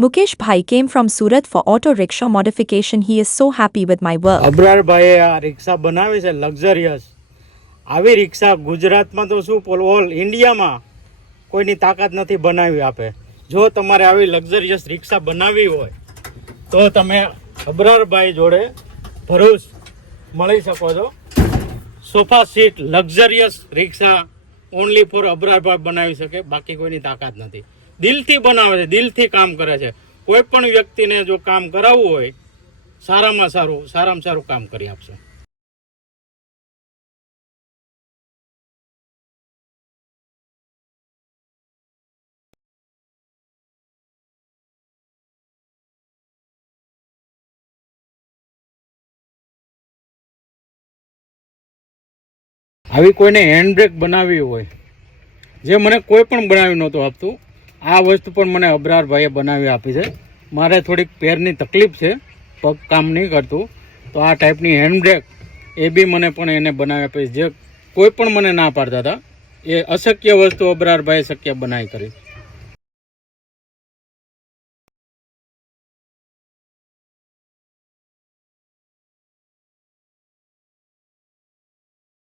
Mukesh Bhai came from Surat for auto rickshaw modification. He is so happy with my work. Abrar ભાઈએ આ રિક્ષા બનાવી છે luxurious. આવી રિક્ષા ગુજરાતમાં તો શું ઓલ ઇન્ડિયામાં કોઈની તાકાત નથી બનાવી આપે. જો તમારે આવી લક્ઝરિયસ રિક્ષા બનાવવી હોય તો તમે અબરારભાઈ જોડે ભરૂચ મળી શકો છો. Sofa seat luxurious rickshaw only for અબરારભાઈ બનાવી શકે, બાકી કોઈની તાકાત નથી. દિલથી બનાવે છે, દિલથી કામ કરે છે. કોઈ પણ વ્યક્તિને જો કામ કરાવવું હોય સારામાં સારું કામ કરી આપશે. આવી કોઈને હેન્ડ બ્રેક બનાવવી હોય, જે મને કોઈ પણ બનાવી નહોતું આપતું, આ વસ્તુ પણ મને અબરારભાઈએ બનાવી આપી છે. મારે થોડીક પેરની તકલીફ છે, પગ કામ નહીં કરતું, તો આ ટાઈપની હેન્ડ બ્રેક એ બી મને પણ એને બનાવી આપી. જે કોઈ પણ મને ના પાડતા હતા એ અશક્ય વસ્તુ અબરારભાઈએ શક્ય બનાવી કરી.